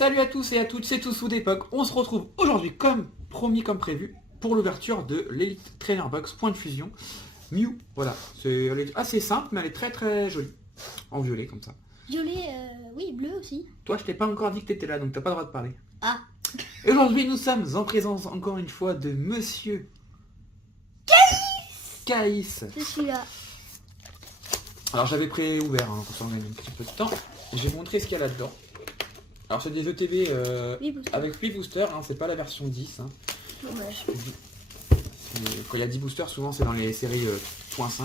salut à tous et à toutes, c'est Toussou d'époque. On se retrouve aujourd'hui comme promis, comme prévu, pour l'ouverture de l'Elite Trainer Box Point de Fusion Mew. Voilà, elle est assez simple, mais elle est très très jolie. En violet comme ça. Violet, oui, bleu aussi. Toi, je t'ai pas encore dit que t'étais là, donc t'as pas le droit de parler. Ah. Et aujourd'hui, nous sommes en présence encore une fois de Monsieur Caïs. Je suis là. Alors j'avais pré-ouvert, hein, pour ça on gagne un petit peu de temps. Je vais montrer ce qu'il y a là-dedans. Alors c'est des ETB avec 8 boosters, hein, c'est pas la version 10. Hein. Dommage. Quand il y a 10 boosters, souvent c'est dans les séries .5.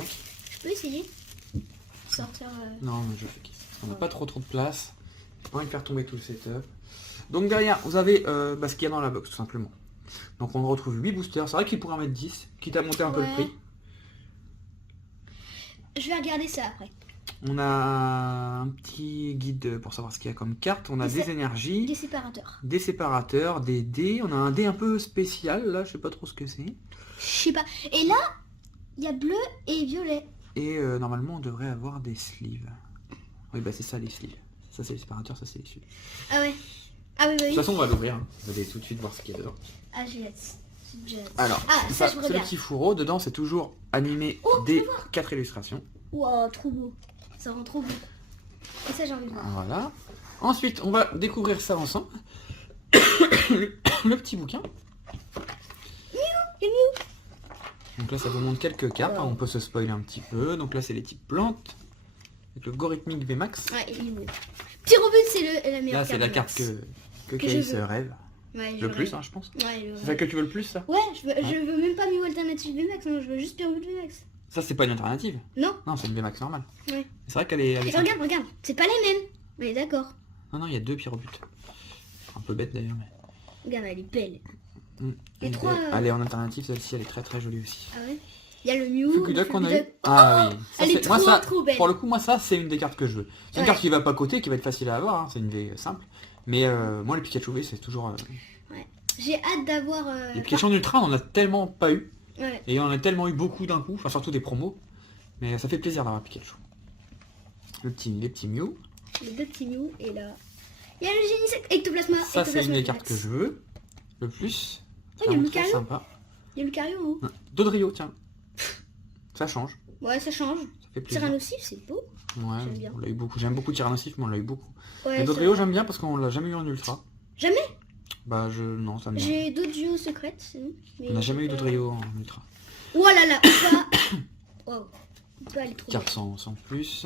Je peux essayer sortir. Non, mais je fais qui. On n'a pas trop de place. J'ai pas envie de faire tomber tout le setup. Donc derrière, vous avez ce qu'il y a dans la box, tout simplement. Donc on retrouve 8 boosters. C'est vrai qu'il pourrait en mettre 10, quitte à monter un peu le prix. Je vais regarder ça après. On a un petit guide pour savoir ce qu'il y a comme carte. On a des énergies, des séparateurs, des dés. On a un dé un peu spécial, là, je sais pas trop ce que c'est. Je sais pas. Et là, il y a bleu et violet. Et normalement, on devrait avoir des sleeves. Oui, bah c'est ça les sleeves. Ça c'est les séparateurs, ça c'est les sleeves. Ah ouais. Ah oui, bah oui. De toute façon, on va l'ouvrir. Hein. Vous allez tout de suite voir ce qu'il y a dedans. Ah, j'ai hâte. Alors, ça, c'est le petit fourreau. Dedans, c'est toujours animé des 4 illustrations. Wow, trop beau. Ça rend trop beau. Et ça, j'ai envie de voir. Voilà. Ensuite, on va découvrir ça ensemble. Le petit bouquin. Donc là, ça vous montre quelques cartes. On peut se spoiler un petit peu. Donc là, c'est les types plantes. Avec le Gorithmic VMAX. Ouais, il est beau. Petit Robot, c'est la meilleure carte. Là, c'est la carte que Caïs rêve. Ouais, le plus, hein, je pense. Ouais, c'est ça que tu veux le plus, ça? Ouais, je veux même pas Mew Alternative VMAX, non, je veux juste Pure VMAX. Ça, c'est pas une alternative? Non. Non, c'est une VMAX normale. Ouais. C'est vrai qu'elle est... Regarde, c'est pas les mêmes. On est d'accord. Non, il y a 2 pyrobutes. Un peu bête d'ailleurs, mais... Regarde, elle est belle. Et 3... Elle est en alternative, celle-ci, elle est très très jolie aussi. Ah ouais. Il y a le Mew. qu'on a eu. Ah oui. Elle est trop belle. Pour le coup, moi, ça, c'est une des cartes que je veux. C'est une carte qui va pas coter, qui va être facile à avoir. Hein. C'est une V simple. Mais moi, le Pikachu V, c'est toujours... Ouais. J'ai hâte d'avoir... Les Pikachu en Ultra, on en a tellement pas eu. Ouais. Et on en a tellement eu beaucoup d'un coup. Enfin, surtout des promos. Mais ça fait plaisir d'avoir Pikachu. Les petits Mew. Les 2 petits Mew. Et là... Il y a le Genesect Ectoplasma. Ça, c'est une des cartes que je veux. Le plus. Oh, il y a le Lucario. Sympa. Il y a le Lucario en haut. Dodrio, tiens. Ça change. Ouais, ça change. Ça fait plaisir. Tyrannosif, c'est beau. Ouais, j'aime bien. On l'a eu beaucoup. J'aime beaucoup Tyrannosif, mais on l'a eu beaucoup. Ouais, mais Dodrio, j'aime bien parce qu'on l'a jamais eu en Ultra. Jamais? Bah, non, ça me... J'ai d'autres duos secrètes, c'est bon. On n'a jamais eu Dodrio en Ultra. Oh là là, ça... Wow. On peut aller trop Carte sans plus.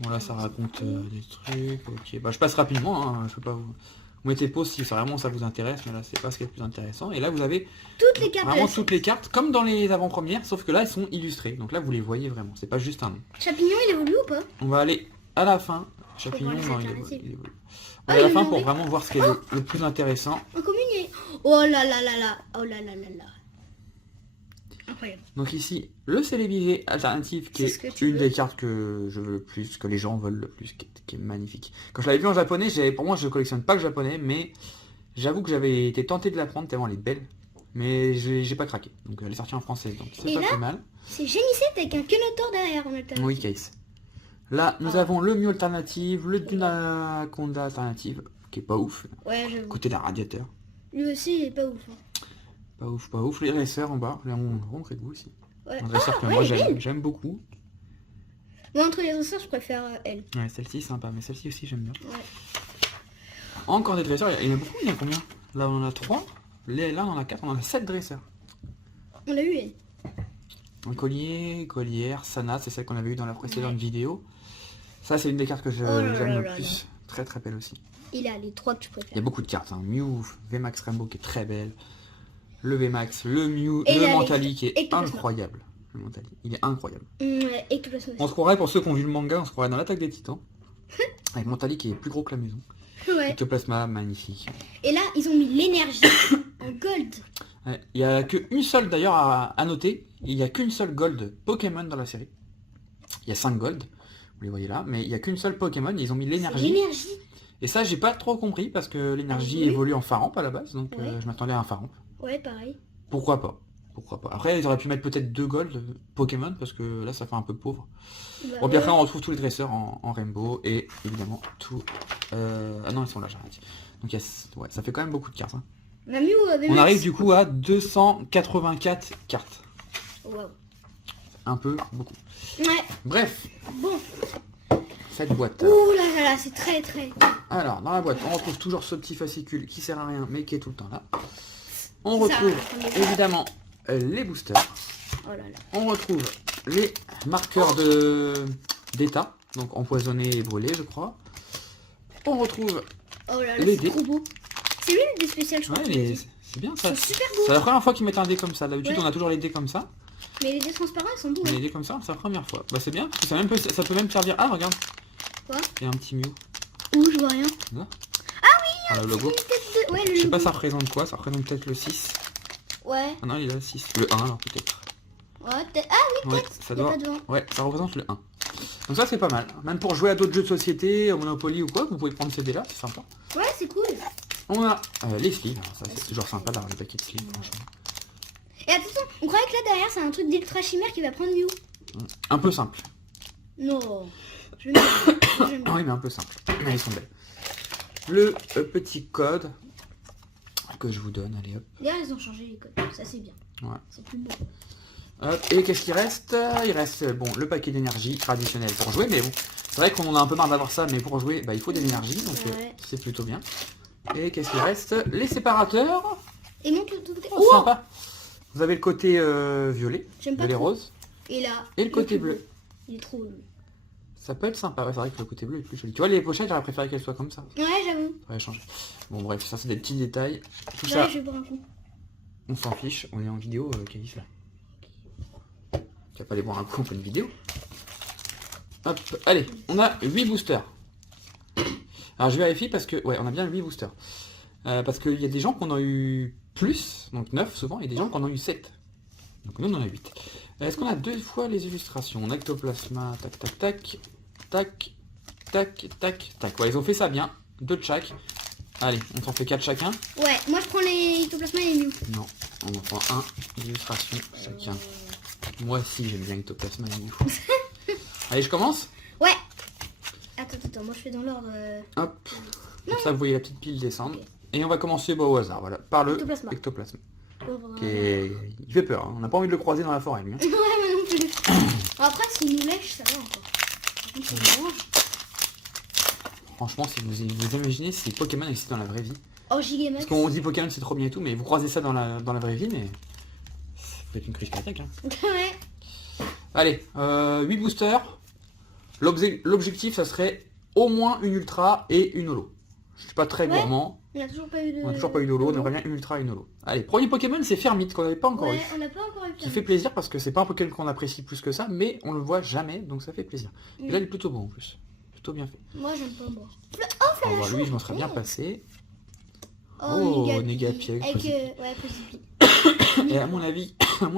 Bon là ça raconte des trucs, ok. Bah je passe rapidement, hein. Je peux pas vous... Vous mettez pause si vraiment ça vous intéresse, mais là c'est pas ce qui est le plus intéressant. Et là vous avez toutes les cartes, vraiment toutes les cartes, comme dans les avant-premières, sauf que là elles sont illustrées. Donc là vous les voyez vraiment, c'est pas juste un nom. Champignon il évolue ou pas? On va aller à la fin. Champignon, non, il évolue. On va à la fin pour vraiment voir ce qui est le plus intéressant. En communier. Oh là là là là. Oh là là là là. Incroyable. Donc ici, le Célébisé alternatif qui est une des cartes que je veux le plus, que les gens veulent le plus, qui est magnifique. Quand je l'avais vu en japonais, pour moi je collectionne pas le japonais, mais j'avoue que j'avais été tenté de la prendre tellement elle est belle. Mais j'ai pas craqué. Donc elle est sortie en française, donc c'est pas fait mal. C'est Genesect avec un Kenotor derrière en alternative. Oui, Caïs. Là, nous avons le Mew alternative, le Dunaconda alternative, qui est pas ouf. Ouais, j'avoue. Côté d'un radiateur. Lui aussi, il est pas ouf. Hein. Pas ouf, pas ouf. Les dresseurs en bas, là on rentre avec vous aussi. Ouais. Un dresseur que moi j'aime beaucoup. Moi entre les dresseurs, je préfère elle. Ouais, celle-ci sympa, mais celle-ci aussi j'aime bien. Ouais. Encore des dresseurs, il y en a beaucoup, il y en a combien? Là on en a 3, là on en a 4, on en a 7 dresseurs. On l'a eu elle. Un collier, collière, Sana, c'est celle qu'on avait eu dans la précédente vidéo. Ça c'est une des cartes que j'aime le plus. Très très belle aussi. Il a les 3 que tu préfères. Il y a beaucoup de cartes, hein. Mew, VMAX Rainbow qui est très belle. Le VMAX, le Mew, le Mentali qui est incroyable. Le Mentali, il est incroyable. On se croirait, pour ceux qui ont vu le manga, on se croirait dans l'attaque des titans. Avec Mentali qui est plus gros que la maison. Ouais. Ectoplasma, magnifique. Et là, ils ont mis l'énergie en gold. Ouais. Il n'y a qu'une seule d'ailleurs à noter. Il n'y a qu'une seule gold Pokémon dans la série. Il y a 5 gold, vous les voyez là, mais il n'y a qu'une seule Pokémon, ils ont mis l'énergie. Et ça, j'ai pas trop compris parce que l'énergie évolue en Faramp à la base, donc je m'attendais à un Faramp. Ouais, pareil. Pourquoi pas? pourquoi pas. Après, ils auraient pu mettre peut-être 2 gold Pokémon, parce que là, ça fait un peu pauvre. Bah, Bon, puis après, ouais. on retrouve tous les dresseurs en Rainbow, et évidemment, tout... Ah non, ils sont là, j'arrête. Donc, ouais, ça fait quand même beaucoup de cartes. Hein. La Mew avait On max. arrive du coup à 284 cartes. Wow. Un peu, beaucoup. Ouais. Bref, Bon. cette boîte. Ouh là là, c'est très très. Alors, dans la boîte, on retrouve toujours ce petit fascicule qui sert à rien, mais qui est tout le temps là. On Ça, retrouve ça me- évidemment les boosters. Oh là là. On retrouve les marqueurs d'état, donc empoisonné et brûlé, je crois. On retrouve... Oh là là, Les c'est dés. trop beau. C'est lui le dé spécial, je crois. Ouais, c'est bien ça. C'est super beau. C'est la première fois qu'ils mettent un dé comme ça. D'habitude, Ouais. on a toujours les dés comme ça. Mais les dés transparents, ils sont beaux. Mais hein. les dés comme ça, c'est la première fois. Bah c'est bien, parce que ça peut même servir... Ah, regarde. Quoi? Il y a un petit Mew. Ouh, je vois rien. Là. Ah oui, Le logo. une tête de... Ouais, le Je sais pas logo. ça représente quoi, ça représente peut-être le 6. Ouais. Ah non, il est là, 6. Le 1 alors peut-être. Ouais, peut-être. Ah oui, Ouais, peut-être. ça Il y a doit... pas devant. Ouais, ça représente le 1. Donc ça c'est pas mal. Même pour jouer à d'autres jeux de société, au Monopoly ou quoi, vous pouvez prendre ces dés là, c'est sympa. Ouais, c'est cool. On a les sleeves, alors ça c'est toujours sympa d'avoir le paquet de sleeves franchement. Et attention, on croyait que là derrière, c'est un truc d'ultra chimère qui va prendre Mew. Un peu simple. Non. Je vais me Ah oui mais un peu simple. Mais ils sont belles. Le petit code que je vous donne, allez hop. D'ailleurs, ils ont changé les codes. Ça, c'est bien. Ouais. C'est plus beau. Hop. Et qu'est-ce qu'il reste? Il reste bon le paquet d'énergie traditionnel pour jouer, mais bon. C'est vrai qu'on en a un peu marre d'avoir ça, mais pour jouer, bah, il faut des énergies, donc Ouais. c'est plutôt bien. Et qu'est-ce qu'il reste? Les séparateurs. Et montre le côté. Oh, sympa. Vous avez le côté violet, J'aime pas violet trop. rose, Et là. et le côté bleu. Il est trop bleu. Ça peut être sympa, ouais, c'est vrai que le côté bleu est plus joli. Tu vois, les pochettes, j'aurais préféré qu'elles soient comme ça. Ouais, j'avoue. Ça aurait changé. Bon, bref, ça c'est des petits détails. Tout Ouais, ça, je vais boire un coup. on s'en fiche. On est en vidéo, Calice là. Tu vas pas aller boire un coup en pleine vidéo. Hop, allez, on a 8 boosters. Alors je vérifie parce que, ouais, on a bien 8 boosters. Parce qu'il y a des gens qui en ont eu plus, donc 9 souvent, et des gens qui en ont eu 7. Donc nous on en a 8. Est-ce qu'on a 2 fois les illustrations? On a Ectoplasma, tac tac tac, tac, tac, tac, tac. Ouais, ils ont fait ça bien, 2 de chaque. Allez, on s'en fait 4 chacun. Ouais, moi je prends les ectoplasma et les Mew. Non, on en prend un illustration chacun. Moi aussi j'aime bien Ectoplasma et Mew. Allez, je commence. Ouais. Attends, moi je fais dans l'ordre. Hop. Comme ça vous voyez la petite pile descendre. Ok. Et on va commencer au hasard, voilà, par le Ectoplasma. Ectoplasma. Pauvre. Qui est... Il fait peur, hein. On n'a pas envie de le croiser dans la forêt lui. Hein. Ouais, moi non plus. Après, s'il nous lèche, ça va encore. Par contre, s'il nous mange- Franchement, si vous imaginez si Pokémon existait dans la vraie vie. Oh, Gigamax. Parce qu'on dit Pokémon c'est trop bien et tout, mais vous croisez ça dans la vraie vie, mais... Ça peut être une crise cardiaque. Hein. Ouais. Allez, 8 boosters. L'objectif, ça serait au moins une ultra et une holo. Je suis pas très Ouais. gourmand. On a toujours pas eu de. On n'a toujours pas eu d'holo, on aimerait bien une ultra et une holo. Allez, premier Pokémon, c'est Fermite, qu'on n'avait pas encore Ouais, eu. on n'a pas encore eu. Qui fait plaisir parce que c'est pas un Pokémon qu'on apprécie plus que ça, mais on le voit jamais, donc ça fait plaisir. Et là, il est plutôt beau en plus. Plutôt bien fait. Moi, j'aime pas boire. On va voir lui, je m'en serais bien passé. Oh, Negapi avec Avec, Posipi. ouais, Posipi. Et à mon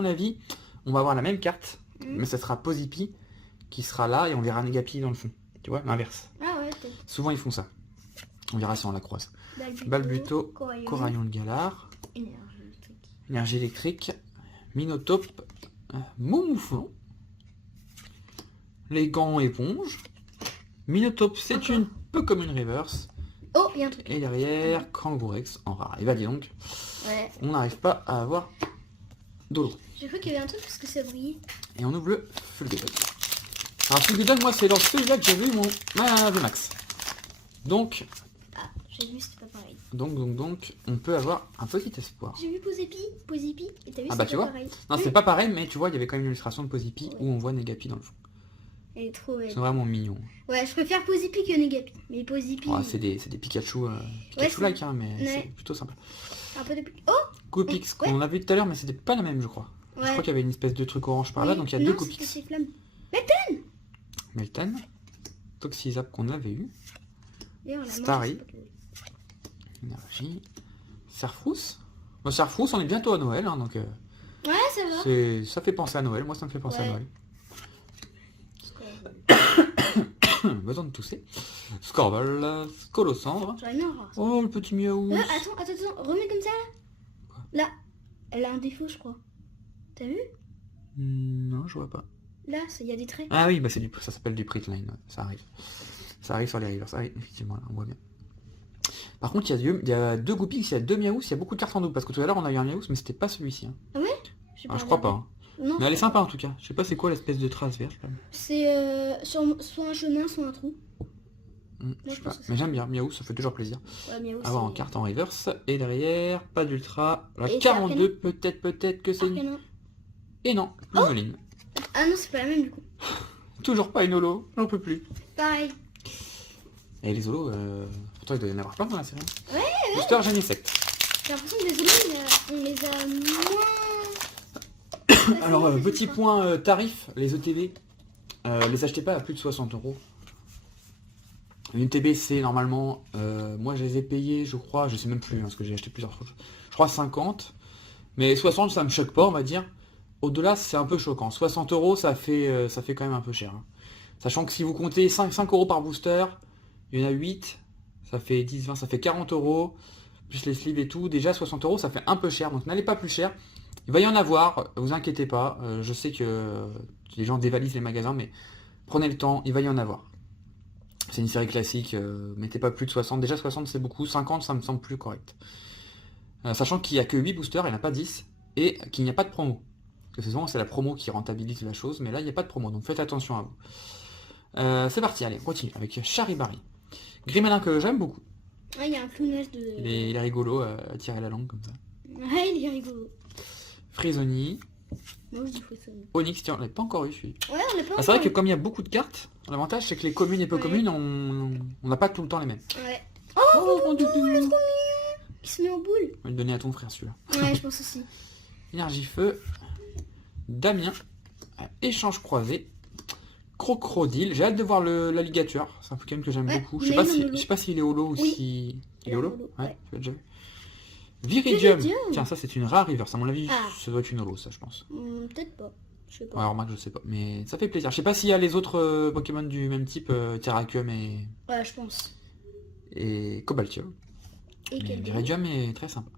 avis, on va avoir la même carte, mais ça sera Posipi qui sera là et on verra Negapi dans le fond. Tu vois, l'inverse. Ah ouais, peut-être. Souvent ils font ça. On verra si on la croise. Balbuto, Balbuto, Coraillon, Coraillon de Galar, Énergie électrique. Énergie électrique, Minotape, Momouflon, les gants éponges. Minotape, c'est Encore. une peu comme une reverse. Oh, il y a un truc. Et derrière, Kangourex en rare. Et bah dis donc, Ouais. on n'arrive pas à avoir d'holo. J'ai cru qu'il y avait un truc parce que ça brillait. Et on ouvre le Fulgudon. Alors Fulgudon, moi c'est dans celui-là que j'ai vu mon max. Donc, Ah, j'ai vu, c'était pas pareil. donc, on peut avoir un petit espoir. J'ai vu Posipi, et t'as vu, Ah bah c'était tu pas vois. pareil. Non, c'est pas pareil, mais tu vois, il y avait quand même une illustration de Posipi Ouais. où on voit Negapi dans le fond. Elle est trop belle. C'est vraiment mignon. Ouais, je préfère Posipi que Negapi. Mais Posipi, Ouais, c'est des Pikachu, c'est- like, hein, mais Ouais. c'est plutôt sympa. un peu de plus. Oh Coupix, Ouais. qu'on a vu tout à l'heure, mais c'était pas la même, je crois. Je Ouais. crois qu'il y avait une espèce de truc orange par là, Oui. donc il y a Non, deux c'était Coupix. ces flammes. Meltan, Toxizap qu'on avait eu, D'ailleurs, la Starry. manche, c'est pas Énergie, Serfrousse. Bon, Serfrousse, on est bientôt à Noël, hein, donc que- Ouais, ça va. ça fait penser à Noël. Moi, ça me fait penser à Ouais. Noël. Parce que- Besoin de tousser. Scorbel, Scolosandre. J'aurais bien voir ça. Oh, le petit miaou. Attends, remets comme ça là. Là, elle a un défaut, je crois. T'as vu? Non, je vois pas. Là, il y a des traits. Ah oui, bah ça s'appelle du print line, ouais, ça arrive. Ça arrive sur les rivers, ça arrive, effectivement, là, on voit bien. Par contre, il y a deux Goopix, il y a deux Miaous, il y a beaucoup de cartes en double, parce que tout à l'heure on a eu un Miaous, mais c'était pas celui-ci. Hein. Ah ouais? Je crois pas. Hein. Non. Mais elle est sympa en tout cas. Je sais pas c'est quoi l'espèce de trace verte. C'est soit un chemin, soit un trou. Je sais pas. Mais j'aime bien, Miaou, ça fait toujours plaisir. Ouais, Miaou, avoir en carte en reverse. Et derrière, pas d'ultra. La Et 42, peut-être que c'est une... Et non, une Moline. Ah non, c'est pas la même du coup. Toujours pas une holo, j'en peux plus. Pareil. Et les holos, pourtant il doit y en avoir plein dans la série. Ouais, Booster Genesect. J'ai l'impression que les holos, on les a moins... Alors, petit point tarif, les ETB, les achetez pas à plus de 60 €. Une ETB c'est normalement, moi je les ai payés, je crois, je sais même plus, hein, parce que j'ai acheté plusieurs choses. Je crois 50, mais 60 ça me choque pas, on va dire. Au-delà c'est un peu choquant. 60 € ça fait quand même un peu cher. Hein. Sachant que si vous comptez 5 € par booster, il y en a 8, ça fait 10, 20, ça fait 40 €, plus les sleeves et tout. Déjà 60 € ça fait un peu cher, donc n'allez pas plus cher. Il va y en avoir, vous inquiétez pas, je sais que les gens dévalisent les magasins, mais prenez le temps, il va y en avoir. C'est une série classique, mettez pas plus de 60, déjà 60 c'est beaucoup, 50 ça me semble plus correct. Sachant qu'il n'y a que 8 boosters, il n'y en a pas 10, et qu'il n'y a pas de promo. Parce que souvent c'est la promo qui rentabilise la chose, mais là il n'y a pas de promo, donc faites attention à vous. C'est parti, allez, on continue avec Charivari. Grimalin que j'aime beaucoup. Ah, il y a un clownage de... Il est rigolo à tirer la langue comme ça. Ouais, il est rigolo. Frisoni. Moi je dis Frisoni. Onyx, tiens, on l'a pas encore eu celui. Ouais, on l'a pas C'est vrai que comme il y a beaucoup de cartes, l'avantage c'est que les communes et peu communes, on n'a pas tout le temps les mêmes. Ouais. Oh, mon doudou, il est trop mignon. Il se met en boule. On va le donner à ton frère celui-là. Ouais, je pense aussi. Énergie feu. Damien. Échange croisé. Crocodile. J'ai hâte de voir l'alligator. C'est un Pokémon que j'aime beaucoup. Je sais pas s'il est holo ou si... Il est holo. Ouais, tu l'as déjà vu. Viridium. Tiens, ça c'est une rare reverse. À mon avis, ça doit être une holo, ça je pense. Peut-être pas. Je sais pas. Ouais, remarque, je sais pas. Mais ça fait plaisir. Je sais pas s'il y a les autres Pokémon du même type, Terrakium et... Ouais, je pense. Et Cobaltium. Et Viridium est très sympa.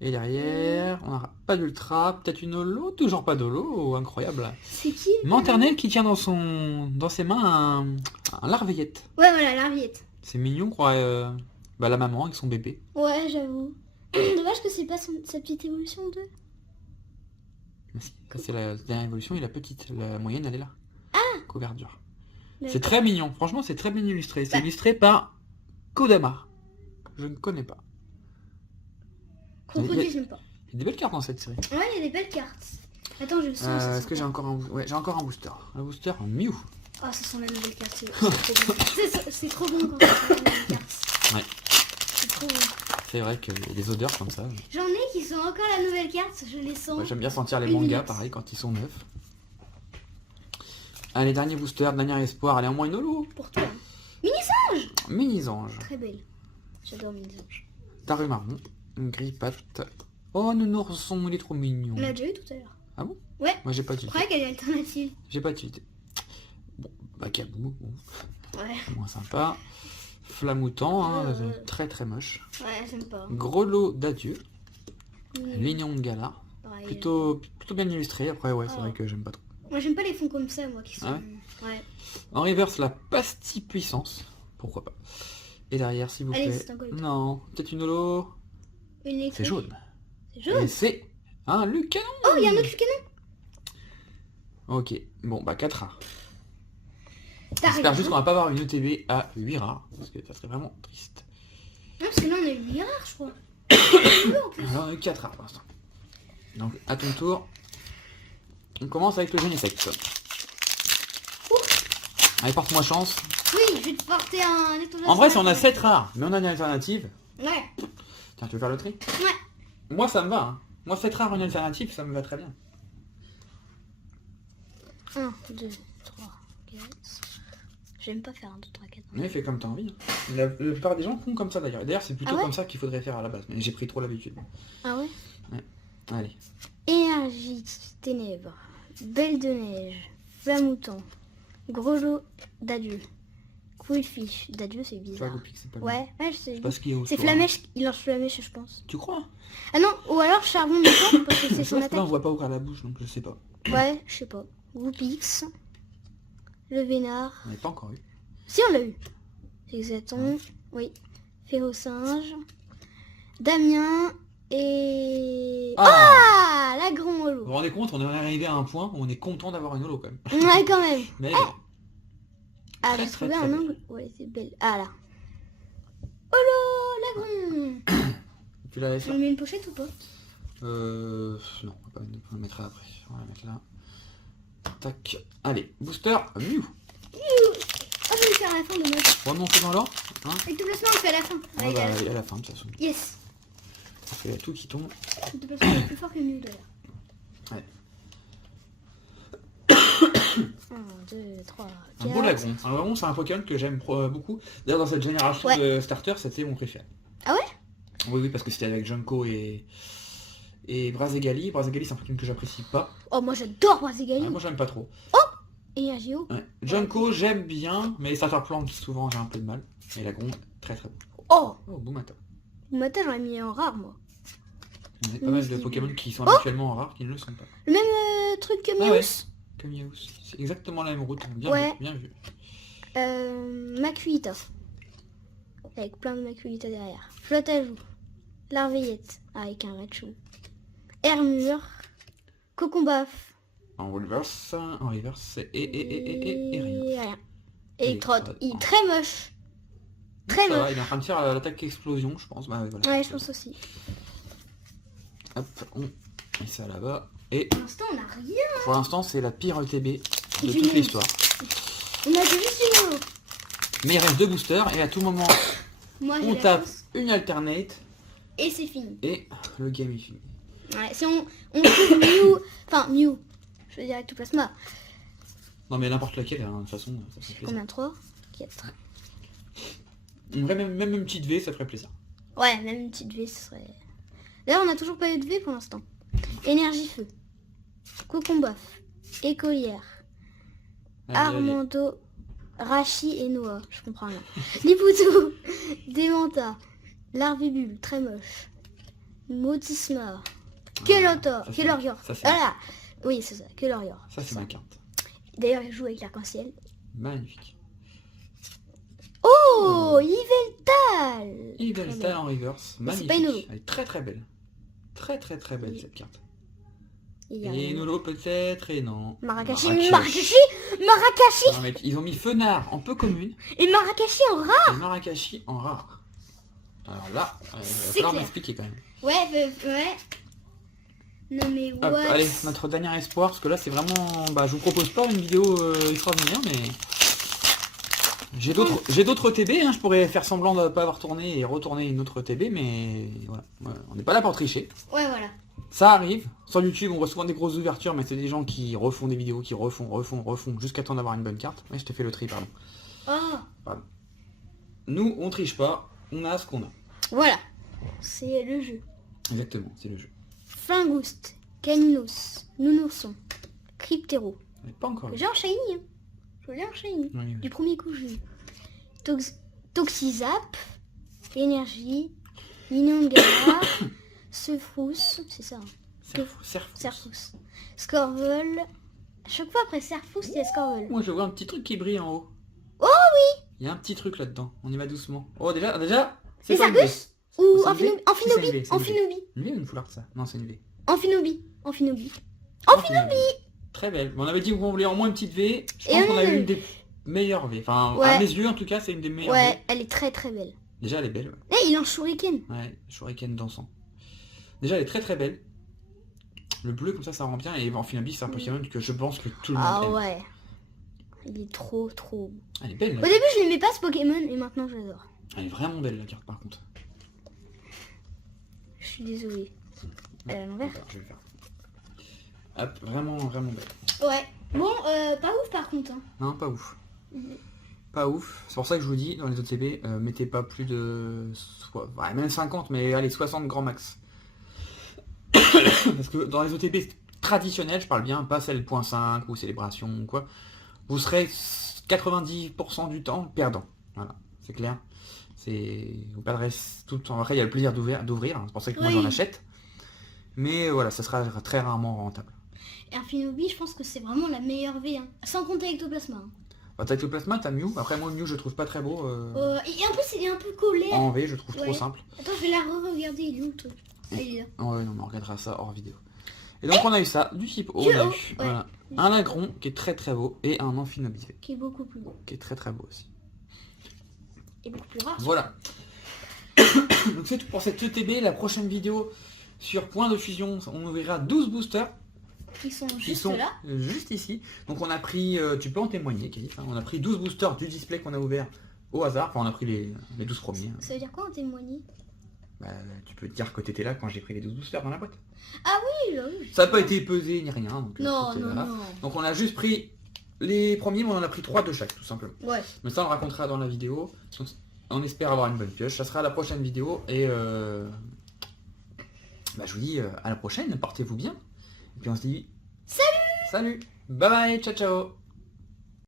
Et derrière, on n'a pas d'ultra, peut-être une holo, toujours pas d'holo, incroyable. C'est qui? Manternel qui tient dans ses mains un larveillette. Ouais, voilà, larveillette. C'est mignon, quoi. La maman avec son bébé. Ouais, j'avoue. Dommage que c'est pas sa petite évolution 2. C'est la dernière évolution et la petite. La moyenne, elle est là. Ah, couverture. C'est très mignon. Franchement, c'est très bien illustré. C'est illustré par Kodama. Je ne connais pas. Crocodile, j'aime pas. Il y a des belles cartes dans cette série. Ouais, il y a des belles cartes. Attends, je le sens. Est-ce que j'ai encore un... Ouais, j'ai encore un booster. Un booster Mew. Oh, ça sent la nouvelle carte. C'est trop bon. C'est trop bon quand ça sent la nouvelle carte. Ouais. C'est trop bon. C'est vrai qu'il y a des odeurs comme ça. J'en ai qui sont encore la nouvelle carte, je les sens. Ouais, j'aime bien sentir les mangas, pareil, quand ils sont neufs. Allez, dernier booster, dernier espoir. Allez, au moins une holo. Pour toi. Mini-singe. Mini-ange. Très belle. J'adore Mini-singe. Taré marron. Grippatte. Oh, nounourson, il est trop mignon. On l'a déjà eu tout à l'heure. Ah bon? Ouais. Moi, j'ai pas Je d'utilité. croyais qu'elle est alternative. J'ai pas d'utilité. Bon, Bacabou. Bon. Ouais. Moins sympa. Flamoutant, hein, très très moche. Ouais, j'aime pas. Gros lot d'adieu. Lignon de gala. Pareil. Plutôt bien illustré. Après, ouais, c'est vrai que j'aime pas trop. Moi, j'aime pas les fonds comme ça, moi, qui sont... Ah ouais. En reverse, la pastille puissance. Pourquoi pas. Et derrière, s'il vous Allez, plaît. c'est un gold. Non, peut-être une holo. C'est jaune. C'est jaune. Et c'est un Lucanon. Oh, il y a un autre Lucanon. Ok, bon, bah 4 rares. T'as J'espère raison. juste qu'on va pas avoir une ETB à 8 rares. Parce que ça serait vraiment triste. Non, parce que là, on a eu 8 rares, je crois. Alors, on a eu 4 rares pour l'instant. Donc, à ton tour, on commence avec le Genesect. Allez, porte-moi chance. Oui, je vais te porter un étoile. En vrai, si on a 7 rares, mais on a une alternative. Ouais. Tiens, tu veux faire le tri? Ouais. Moi, ça me va. Hein. Moi, 7 rares, une alternative, ça me va très bien. 1, 2, 3, 4. J'aime pas faire 1, 2, 3, 4. Mais fais comme t'as envie. Hein. La plupart des gens font comme ça d'ailleurs. D'ailleurs, c'est plutôt Ah ouais comme ça qu'il faudrait faire à la base. Mais j'ai pris trop l'habitude. Ah ouais? Ouais. Allez. Énergie ténèbres, belle de neige, flamouton, gros lot d'adieu, Fullfish. D'adieu, c'est Tu vois, bizarre. Goupix, c'est pas le Ouais, ouais, je sais. C'est parce qu'il est au C'est soir. Flamèche, il lance Flamèche, je pense. Tu crois? Ah non, ou alors Charbon méchant, parce que c'est Je son pense que là, on attaque. voit pas ouvrir la bouche, donc je sais pas. Ouais, je sais pas. Goupix. Le Vénard. On n'a pas encore eu. Si, on l'a eu. Exaton. Oui. Férocinge. Damien. Et... Ah, la grand Vous holo. vous rendez compte, on est arrivé à un point où on est content d'avoir une holo quand même. Ouais, quand même. Mais Ah, Très, j'ai très, trouvé très un belle. angle. Ouais, c'est belle. Ah là. Holo, la grande. tu l'avais fait? On met une pochette ou pas? Non, on la mettra après. On va la mettre là. Tac. Allez, booster, Mew. Oh, je vais le faire à la fin, dommage. Bon, non, on fait dans l'ordre. Hein Avec tout placement, on le fait à la fin. Ah, Allez, bah, à la fin. à la fin, de toute façon. Yes. On fait tout qui tombe. Le tout placement est plus fort que Mew d'ailleurs. Ouais. 1, 2, 3, Un beau 4. Lagron. Un Lagron, c'est un Pokémon que j'aime beaucoup. D'ailleurs, dans cette génération Ouais. de starter, c'était mon préféré. Ah ouais? Oui, parce que c'était avec Junko et Brazegali. Brazegali, c'est un Pokémon que j'apprécie pas. Oh, moi j'adore Brazegali. Moi, j'aime pas trop. Et Agio. Ouais. Junko, j'aime bien, mais starter plant, souvent, j'ai un peu de mal. Et Lagron, très très bon. Oh, Oh, Boumata. Mata, j'en ai mis en rare, moi. Il y a pas mal de Mystique. Pokémon qui sont habituellement rares, qui ne le sont pas. Le même truc que Ah Mew. ouais. Comme Yaous. C'est exactement la même route. Bien Ouais. vu, bien vu. Makuita. Avec plein de Makuita derrière. Flotte à joue. Larveillette. Avec un Raichu. Hermure. Cocombaf. En reverse, et rien. Rien. Électrode. Électrode. Il est très moche. Très Ça va, moche. il est en train de faire l'attaque explosion, je pense. Bah, voilà. Ouais, je pense aussi. Hop, on met ça là-bas. Et Pour l'instant, on n'a rien. pour l'instant, c'est la pire ETB de Une toute l'histoire. On a juste une holo. Mais il reste 2 boosters et à tout moment, Moi, j'ai on la tape chance. une alternate Et c'est fini. et le game est fini. Ouais, si on trouve Mew. Enfin, Mew. Je veux dire avec tout plasma. Non mais n'importe laquelle, hein, de toute façon, ça fait plaisir. Combien? 3 4. Une vraie, même une petite V, ça ferait plaisir. Ouais, même une petite V, ce serait... D'ailleurs, on n'a toujours pas eu de V pour l'instant. Énergie feu. Cocombaf. Écolière. Allez, allez. Armando. Rachi et Noah. Je comprends rien. Liputo. Démenta. Larvibule. Très moche. Motisma. Kelotor. ça, c'est- Kelorior. ça, c'est- Voilà. Oui, c'est ça. Kelorior. Ça c'est ma carte. D'ailleurs, il joue avec l'arc-en-ciel. Magnifique. Oh, Yveltal. Yveltal en reverse, Mais c'est magnifique. pas une holo. Elle est très très belle. Très très très belle Oui. cette carte. Il y a Et une holo peut-être, et non. Marrakech. Marrakech. Marrakech. Non, mec, ils ont mis Fenard en peu commune Et Marrakech en rare. et Marrakech en rare. Alors là, il va C'est falloir clair. m'expliquer quand même. Ouais, ouais. Non mais Hop, what? allez, notre dernier espoir, parce que là c'est vraiment... Bah je vous propose pas une vidéo extraordinaire, mais... J'ai d'autres TB, hein, je pourrais faire semblant de ne pas avoir tourné et retourner une autre TB, mais voilà, on n'est pas là pour tricher. Ouais, voilà. Ça arrive, sur YouTube on voit souvent des grosses ouvertures, mais c'est des gens qui refont des vidéos, qui refont, jusqu'à temps d'avoir une bonne carte. Ouais, je t'ai fait le tri, pardon. Oh, Nous, on triche pas, on a ce qu'on a. voilà. C'est le jeu. Exactement, c'est le jeu. Fingouste, Caninos, Nounourson, Cryptero. On n'est pas encore eu. J'ai en shiny, hein. Je l'ai en shiny. Oui, oui. Du premier coup, j'ai eu. Toxizap, Énergie, Mignon de Gaillard, Sefrousse, c'est ça. Hein. Serfous. Scorvol. À chaque fois après Serfous, il y a Scorvol. Moi je vois un petit truc qui brille en haut. Oh oui. Il y a un petit truc là-dedans, on y va doucement. Oh déjà, C'est pas une Sargus V. Ou C'est une V Amphinobi. C'est une V, c'est une V. Amphinobi. Une V ou une foularde ça? Non, c'est une V. Amphinobi. Amphinobi. Amphinobi. Très belle. On avait dit qu'on voulait au moins une petite V. Je Et pense on qu'on en a a eu eu. une des meilleures V. Enfin, Ouais. à mes yeux en tout cas, c'est une des meilleures V. Ouais, elle est très très belle. Déjà, elle est belle. Ouais, Eh, il est en shuriken. ouais, Shuriken dansant. Déjà, elle est très très belle. Le bleu comme ça rend bien. Et Amphinobi, c'est un Pokémon que je pense que tout le monde Ah aime. ouais. Il est trop trop. Elle est belle. Au Là. début, je n'aimais pas ce Pokémon et maintenant je l'adore. Elle est vraiment belle la carte par contre. Je suis désolée. Elle est à l'envers. Attends, je vais le faire. Hop, vraiment vraiment belle. Ouais. Bon, pas ouf par contre. Hein. Non, pas ouf. Pas ouf. C'est pour ça que je vous dis, dans les OTB, mettez pas plus de... Ouais, même 50, mais allez, 60 grand max. Parce que dans les OTB traditionnels, je parle bien, pas celle .5 ou célébration ou quoi, vous serez 90% du temps perdant. Voilà, c'est clair. Vous perdrez tout le temps. Après, il y a le plaisir d'ouvrir. Hein. C'est pour ça que moi j'en achète. Mais voilà, ça sera très rarement rentable. Et Infinity, je pense que c'est vraiment la meilleure V. Hein. Sans compter Ectoplasma. Hein. Bah, t'as Ectoplasma, t'as Mew. Après, moi, Mew, je trouve pas très beau. Et en plus, il est un peu collé. En V, je trouve trop simple. Attends, je vais la re-regarder. Il est où le truc? Il est là. Ouais, non, mais on regardera ça hors vidéo. Et donc, on a eu ça, du type O. On a eu voilà, un Agron qui est très beau et un Amphinobis V. Qui est beaucoup plus beau. Qui est très beau aussi. Et beaucoup plus rare. Voilà. Donc, c'est tout pour cette ETB. La prochaine vidéo sur Point de Fusion, on ouvrira 12 boosters. Qui sont là. Juste ici. Donc on a pris, tu peux en témoigner, Khalif, hein, on a pris 12 boosters du display qu'on a ouvert au hasard. Enfin, on a pris les 12 premiers. Hein. Ça veut dire quoi en témoigner? Bah, tu peux te dire que t'étais là quand j'ai pris les 12 boosters dans la boîte. Ah oui, là, oui. Ça n'a pas été pesé ni rien. Donc, non. Donc on a juste pris les premiers, mais on en a pris 3 de chaque, tout simplement. Ouais. Mais ça, on le racontera dans la vidéo. Donc, on espère avoir une bonne pioche. Ça sera la prochaine vidéo. Et bah, je vous dis à la prochaine. Portez-vous bien. Et puis on se dit... Salut. Bye bye. Ciao.